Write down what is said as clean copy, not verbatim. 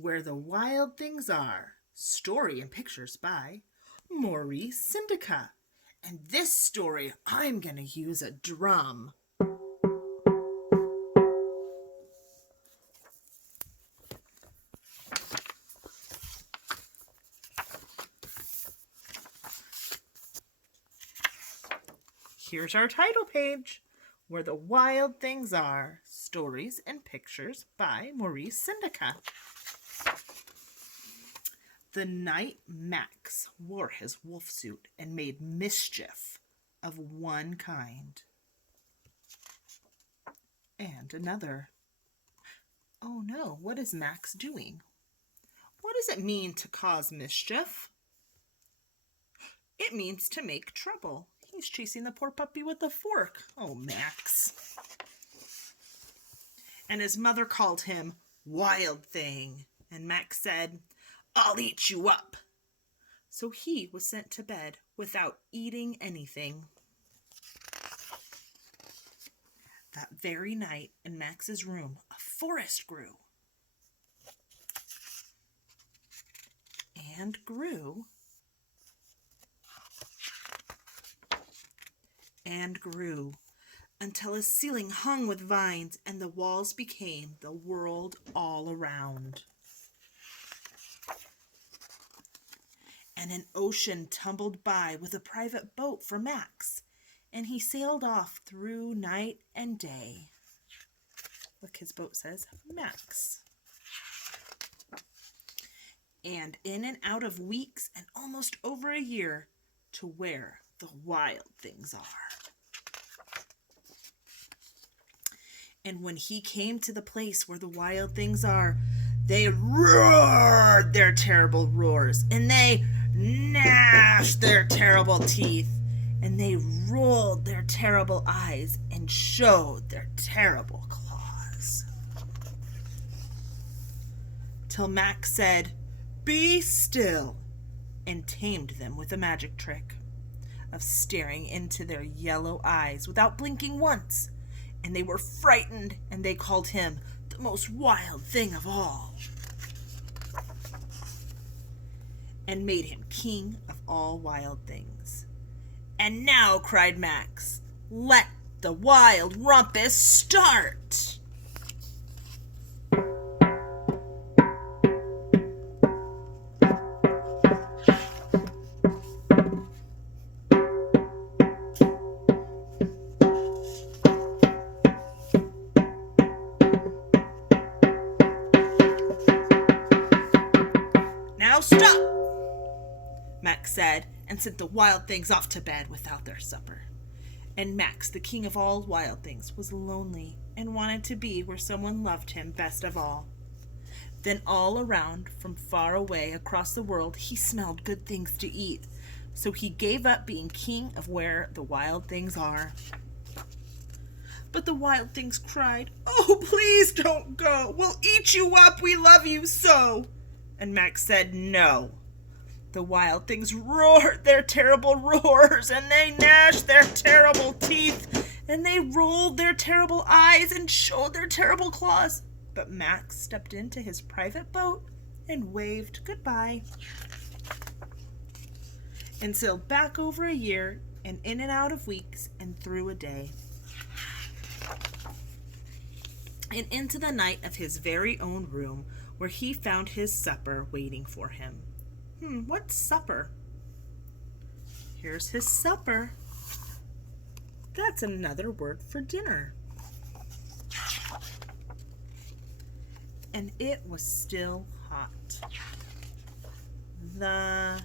Where the Wild Things Are. Story and pictures by Maurice Syndica. And this story, I'm going to use a drum. Here's our title page. Where the Wild Things Are. Stories and pictures by Maurice Syndica. The night Max wore his wolf suit and made mischief of one kind and another. Oh no, what is Max doing? What does it mean to cause mischief? It means to make trouble. He's chasing the poor puppy with a fork. Oh, Max. And his mother called him Wild Thing. And Max said, "I'll eat you up." So he was sent to bed without eating anything. That very night in Max's room, a forest grew. And grew. And grew until his ceiling hung with vines and the walls became the world all around. And an ocean tumbled by with a private boat for Max, and he sailed off through night and day. Look, his boat says Max. And in and out of weeks and almost over a year to where the wild things are. And when he came to the place where the wild things are, they roared their terrible roars, and they gnashed their terrible teeth, and they rolled their terrible eyes and showed their terrible claws. Till Max said, "Be still," and tamed them with a magic trick of staring into their yellow eyes without blinking once. And they were frightened, and they called him the most wild thing of all. And made him king of all wild things. And now, cried Max, let the wild rumpus start. Now stop, Max said, and sent the wild things off to bed without their supper. And Max, the king of all wild things, was lonely and wanted to be where someone loved him best of all. Then all around, from far away across the world, he smelled good things to eat. So he gave up being king of where the wild things are. But the wild things cried, "Oh, please don't go. We'll eat you up. We love you so." And Max said no. The wild things roared their terrible roars, and they gnashed their terrible teeth, and they rolled their terrible eyes and showed their terrible claws. But Max stepped into his private boat and waved goodbye. And sailed back over a year, and in and out of weeks, and through a day. And into the night of his very own room, where he found his supper waiting for him. What's supper? Here's his supper. That's another word for dinner. And it was still hot. The